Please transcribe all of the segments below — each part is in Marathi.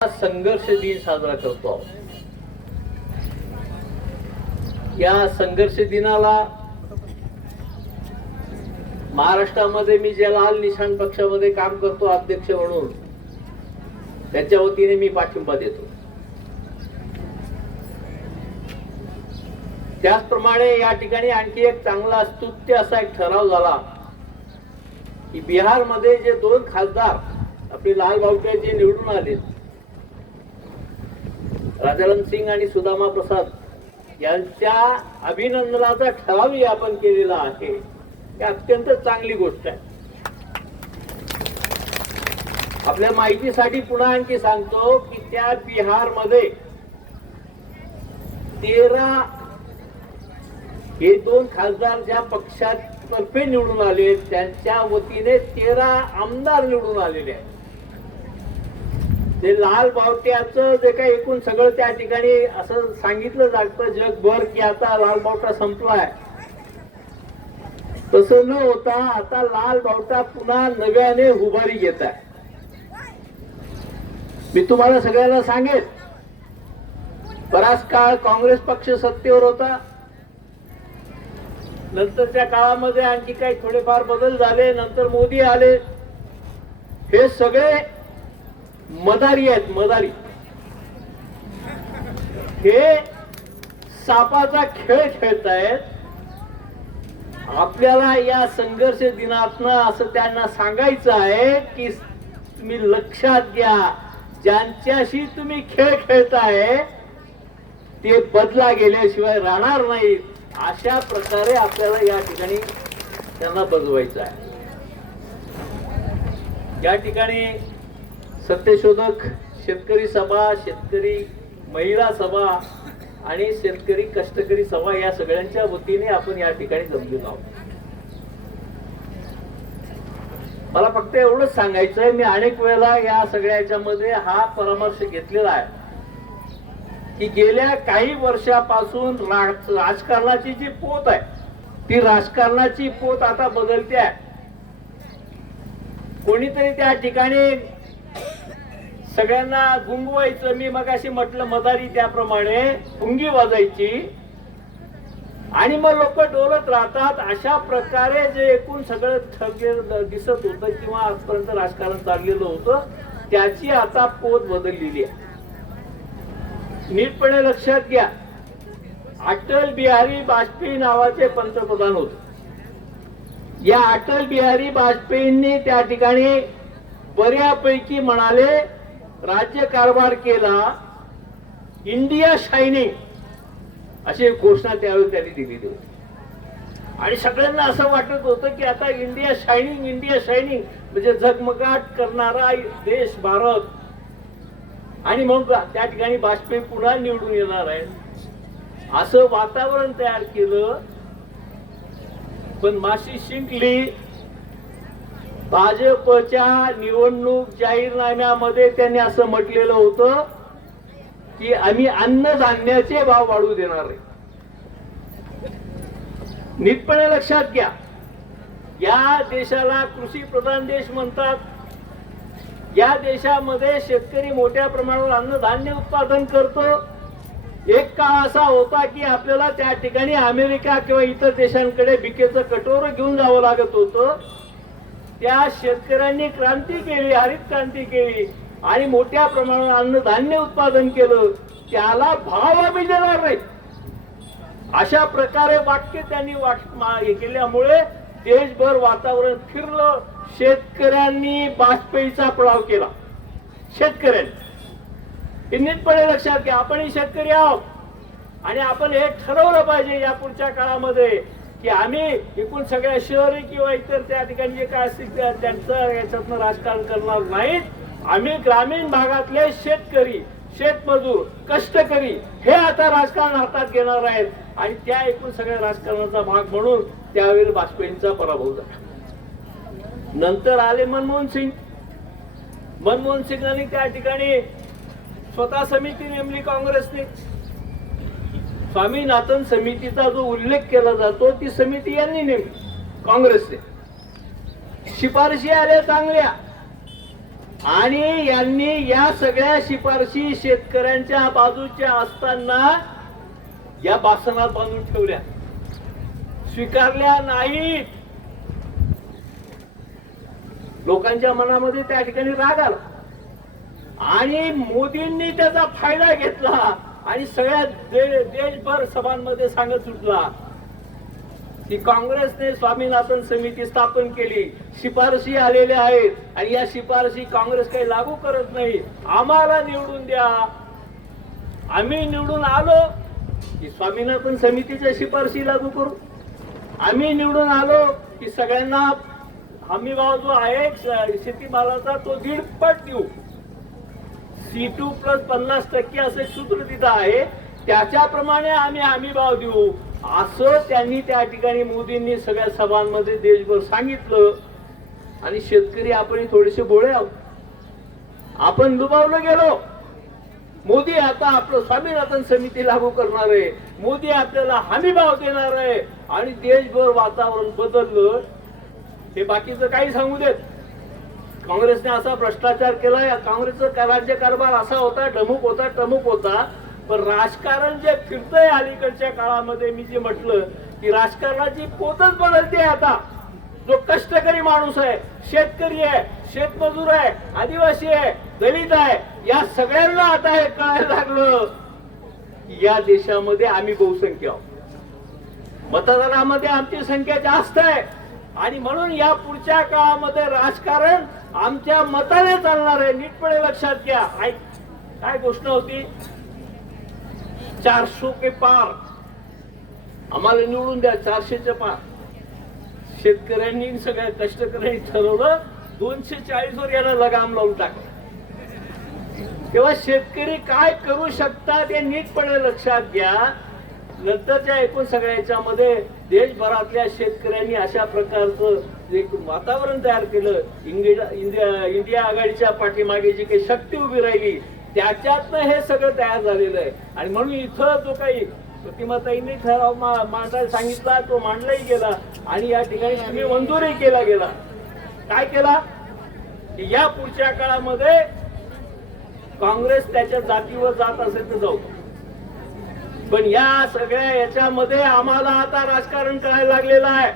संघर्ष दिन साजरा करतो या संघर्ष दिनाला महाराष्ट्रामध्ये मी ज्या लाल निशाण पक्षामध्ये काम करतो अध्यक्ष म्हणून त्याच्या वतीने मी पाठिंबा देतो. त्याचप्रमाणे या ठिकाणी आणखी एक चांगला स्तुत्य असा एक ठराव झाला की बिहारमध्ये जे दोन खासदार आपले लाल बावटे जे निवडून आले राजाराम सिंग आणि सुदामा प्रसाद यांच्या अभिनंदनाचा ठरावही आपण केलेला आहे. ही अत्यंत चांगली गोष्ट आहे. आपल्या माहितीसाठी पुन्हा आणखी सांगतो की त्या बिहारमध्ये तेरा हे दोन खासदार ज्या पक्षातर्फे निवडून आले त्यांच्या वतीने तेरा आमदार निवडून आलेले आहेत. ते लाल बावट्याचं जे काही एकूण सगळं त्या ठिकाणी असं सांगितलं जातं जगभर की आता लाल बावटा संपलाय. तसं न होता आता लाल बावटा पुन्हा नव्याने उभारी घेत आहे मी तुम्हाला सगळ्यांना सांगेन बराच काळ काँग्रेस पक्ष सत्तेवर होता. नंतरच्या काळामध्ये आणखी काही थोडेफार बदल झाले नंतर मोदी आले. हे सगळे मदारी आहेत मदारी. हे सापाचा खेळ खेळतायत. आपल्याला या संघर्ष दिनातनं असं त्यांना सांगायचं आहे की तुम्ही लक्षात घ्या ज्यांच्याशी तुम्ही खेळ खेळताय ते बदला गेल्याशिवाय राहणार नाहीत अशा प्रकारे आपल्याला या ठिकाणी त्यांना बजवायचं आहे. या ठिकाणी सत्यशोधक शेतकरी सभा शेतकरी महिला सभा आणि शेतकरी कष्टकरी सभा या सगळ्यांच्या वतीने आपण या ठिकाणी जमलेलो आहोत. मला फक्त एवढंच सांगायचंय मी अनेक वेळेला या सगळ्याच्यामध्ये हा परामर्श घेतलेला आहे की गेल्या काही वर्षापासून राजकारणाची जी पोत आहे ती राजकारणाची पोत आता बदलते आहे. कोणीतरी त्या ठिकाणी सगळ्यांना गुंगवायचं मी मगाशी म्हटलं मदारी त्याप्रमाणे गुंगी वाजायची. आणि मग लोक डोलत राहतात. अशा प्रकारे जे एकूण सगळं ठगे दिसत होतं किंवा आजपर्यंत राजकारण चाललेलं होतं त्याची आता पोत बदललेली आहे. नीटपणे लक्षात घ्या. अटल बिहारी वाजपेयी नावाचे पंतप्रधान होते. या अटल बिहारी वाजपेयींनी त्या ठिकाणी बऱ्यापैकी म्हणाले राज्यकारभार केला इंडिया शायनिंग अशी घोषणा त्यावेळी त्यांनी दिलेली होती. आणि सगळ्यांना असं वाटत होतं की आता इंडिया शायनिंग इंडिया शायनिंग म्हणजे झगमगाट करणारा देश भारत. आणि मग त्या ठिकाणी वाजपेयी पुन्हा निवडून येणार आहे असं वातावरण तयार केलं. पण माशी शिंकली भाजपच्या निवडणूक जाहीरनाम्यामध्ये त्यांनी असं म्हटलेलं होतं की आम्ही अन्नधान्याचे भाव वाढू देणार आहे. नीटपणे लक्षात घ्या. या देशाला कृषी प्रधान देश म्हणतात. या देशामध्ये शेतकरी मोठ्या प्रमाणावर अन्नधान्य उत्पादन करतो. एक काळ असा होता की आपल्याला त्या ठिकाणी अमेरिका किंवा इतर देशांकडे बिकेचं कटोरं घेऊन जावं लागत होतं. त्या शेतकऱ्यांनी क्रांती केली हरित क्रांती केली आणि मोठ्या प्रमाणावर अन्नधान्य उत्पादन केलं त्याला भाव आम्ही देणार नाही अशा प्रकारे वाक्य त्यांनी वाट- हे केल्यामुळे देशभर वातावरण फिरलं शेतकऱ्यांनी वाजपेयीचा पडाव केला. शेतकऱ्यांनी. हे नीटपणे लक्षात घ्या आपणही शेतकरी आहोत आणि आपण हे ठरवलं पाहिजे या पुढच्या काळामध्ये की आम्ही एकूण सगळ्या शहरी किंवा इतर त्या ठिकाणी जे काय असतील त्यांचं याच्यातनं राजकारण करणार नाहीत. आम्ही ग्रामीण भागातले शेतकरी शेतमजूर कष्टकरी हे आता राजकारण हातात घेणार आहेत. आणि त्या एकूण सगळ्या राजकारणाचा भाग म्हणून त्यावेळी वाजपेयींचा पराभव झाला. नंतर आले मनमोहन सिंग. मनमोहन सिंगांनी त्या ठिकाणी स्वतः समिती नेमली काँग्रेसने. स्वामीनाथन समितीचा जो उल्लेख केला जातो ती समिती यांनी नेमली. काँग्रेसने. शिफारशी आल्या चांगल्या. आणि यांनी या सगळ्या शिफारशी शेतकऱ्यांच्या बाजूच्या असताना या बासनात बांधून ठेवल्या. स्वीकारल्या नाहीत. लोकांच्या मनामध्ये त्या ठिकाणी राग आला. आणि मोदींनी त्याचा फायदा घेतला. आणि सगळ्या दे- देशभर सभांमध्ये सांगत सुटला की काँग्रेसने स्वामीनाथन समिती स्थापन केली. शिफारशी आलेल्या आहेत आणि या शिफारशी काँग्रेस काही लागू करत नाही. आम्हाला निवडून द्या. आम्ही निवडून आलो की स्वामीनाथन समितीच्या शिफारशी लागू करू. आम्ही निवडून आलो की सगळ्यांना हमी भाव जो आहे शेती शेतीमालाचा तो दीडपट देऊ. सी टू प्लस पन्नास टक्के असं सूत्र तिथं आहे. त्याच्याप्रमाणे आम्ही हमी भाव देऊ. असं त्यांनी त्या ठिकाणी मोदींनी सगळ्या सभांमध्ये देशभर सांगितलं. आणि शेतकरी आपण थोडेसे बोळे आहोत. आपण दुबावलं गेलो. मोदी आता आपलं स्वामीनाथन समिती लागू करणार आहे. मोदी आपल्याला हमी भाव देणार आहे. आणि देशभर वातावरण बदललं. हे बाकीचं काही सांगू देत. काँग्रेसने असा भ्रष्टाचार केला या काँग्रेसचा राज्य कारभार असा होता डमुक होता टमुक होता. पण राजकारण जे फिरतंय अलीकडच्या काळामध्ये मी जे म्हटलं की राजकारणाची पोतच बदलते आता. जो कष्टकरी माणूस आहे शेतकरी आहे शेतमजूर आहे आदिवासी आहे दलित आहे या सगळ्यांना आता हे कळायला लागलं. की या देशामध्ये आम्ही बहुसंख्य आहोत. मतदारामध्ये आमची संख्या जास्त आहे. आणि म्हणून या पुढच्या काळामध्ये राजकारण आमच्या मताने चालणार आहे. नीटपणे लक्षात घ्या. ऐक काय गोष्ट होती? चारशे के पार. आम्हाला निवडून द्या चारशेच्या पार. शेतकऱ्यांनी सगळ्या कष्टकऱ्यांनी ठरवलं दोनशे चाळीस वर याला लगाम लावून टाकलं. तेव्हा शेतकरी काय करू शकतात हे नीटपणे लक्षात घ्या. नंतरच्या एकूण सगळ्या मध्ये देशभरातल्या शेतकऱ्यांनी अशा प्रकारचं एक वातावरण तयार केलं इंडिया इंडिया इंडिया आघाडीच्या पाठीमागे जी काही शक्ती उभी राहिली त्याच्यातनं हे सगळं तयार झालेलं आहे. आणि म्हणून इथं जो काही प्रतिमाताईंनी ठराव मांडायला सांगितला तो मांडलाही गेला. आणि या ठिकाणी तुम्ही मंजूरही केला गेला. काय केला? की या पुढच्या काळामध्ये काँग्रेस त्याच्या जातीवर जात असेल तर जाऊ. पण या सगळ्या याच्यामध्ये आम्हाला आता राजकारण करायला लागलेलं आहे.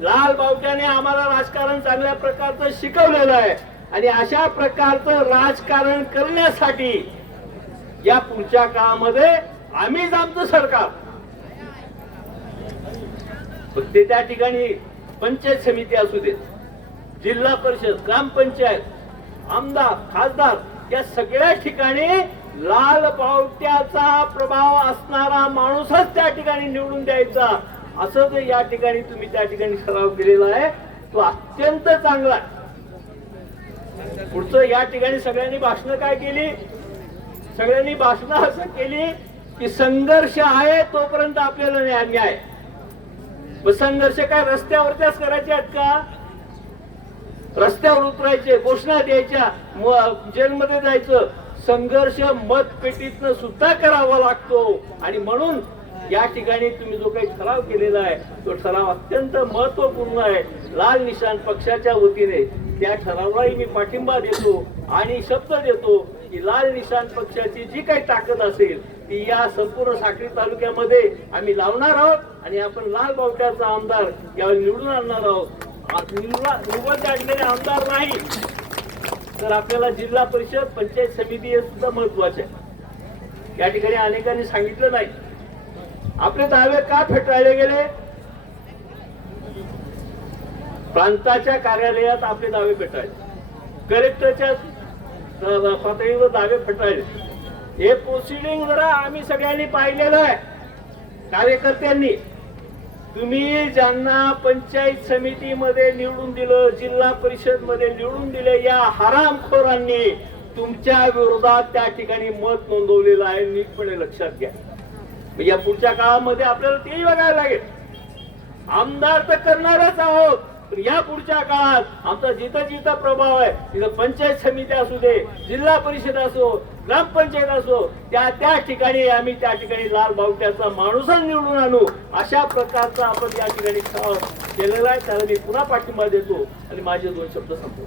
लाल बावट्याने आम्हाला राजकारण चांगल्या प्रकारचं शिकवलेलं आहे. आणि अशा प्रकारचं राजकारण करण्यासाठी या पुढच्या काळामध्ये आम्हीच आमचं सरकार. पण ते त्या ठिकाणी पंचायत समिती असू देत जिल्हा परिषद ग्रामपंचायत आमदार खासदार या सगळ्या ठिकाणी लाल पावट्याचा प्रभाव असणारा माणूसच त्या ठिकाणी निवडून द्यायचा. असं जो या ठिकाणी तुम्ही त्या ठिकाणी सराव केलेला आहे तो अत्यंत चांगला आहे. पुढचं या ठिकाणी सगळ्यांनी भाषणं काय केली? सगळ्यांनी भाषणं असं केली की संघर्ष आहे तोपर्यंत आपल्याला न्याय न्याय. मग संघर्ष काय? रस्त्यावरच्याच करायचे आहेत का? रस्त्यावर उतरायचे घोषणा द्यायच्या जेलमध्ये जायचं. संघर्ष मतपेटीतनं सुद्धा करावा लागतो. आणि म्हणून या ठिकाणी तुम्ही जो काही ठराव केलेला आहे तो ठराव अत्यंत महत्त्वपूर्ण आहे. लाल निशाण पक्षाच्या वतीने त्या ठरावालाही मी पाठिंबा देतो आणि शब्द देतो की लाल निशाण पक्षाची जी काही ताकद असेल ती या संपूर्ण साखरी तालुक्यामध्ये आम्ही लावणार आहोत आणि आपण लाल बावट्याचा आमदार यावेळी निवडून आणणार आहोत. आज निवड आमदार नाही. तर आपल्याला जिल्हा परिषद पंचायत समिती हे सुद्धा महत्त्वाचे आहे. या ठिकाणी अनेकांनी सांगितलं नाही. आपले दावे का फेटाळले गेले? प्रांताच्या कार्यालयात आपले दावे फेटाळले. कलेक्टरच्या पातळीवर दावे फेटाळले. हे प्रोसिडिंग जरा आम्ही सगळ्यांनी पाहिलेलं आहे. कार्यकर्त्यांनी. तुम्ही ज्यांना पंचायत समितीमध्ये निवडून दिलं जिल्हा परिषदमध्ये निवडून दिले या हरामखोरांनी तुमच्या विरोधात त्या ठिकाणी मत नोंदवलेलं आहे. नीटपणे लक्षात घ्या. म्हणजे या पुढच्या काळामध्ये आपल्याला तेही बघायला लागेल. आमदार तर करणारच आहोत पण या पुढच्या काळात आमचा जिथं जिथं प्रभाव आहे. तिथं पंचायत समिती असू दे जिल्हा परिषद असो ग्रामपंचायत असो त्या त्या ठिकाणी आम्ही त्या ठिकाणी लाल बावट्याचा माणूसच निवडून आणू. अशा प्रकारचा आपण या ठिकाणी केलेला आहे. त्याला मी पुन्हा पाठिंबा देतो आणि माझे दोन शब्द संपवतो.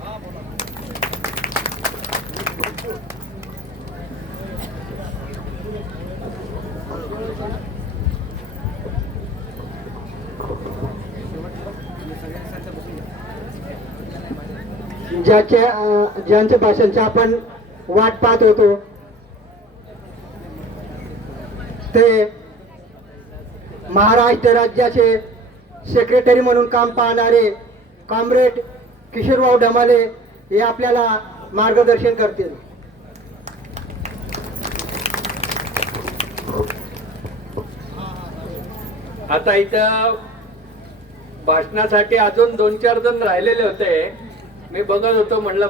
ज्याचे ज्यांच्या भाषांची आपण वाट पाहत होतो. ते महाराष्ट्र राज्याचे सेक्रेटरी म्हणून काम पाहणारे कॉम्रेड किशोरभाऊ डमाले हे आपल्याला मार्गदर्शन करतील. आता इथं भाषणासाठी अजून दोन चार जण राहिलेले होते. मी बघत होतो म्हणलं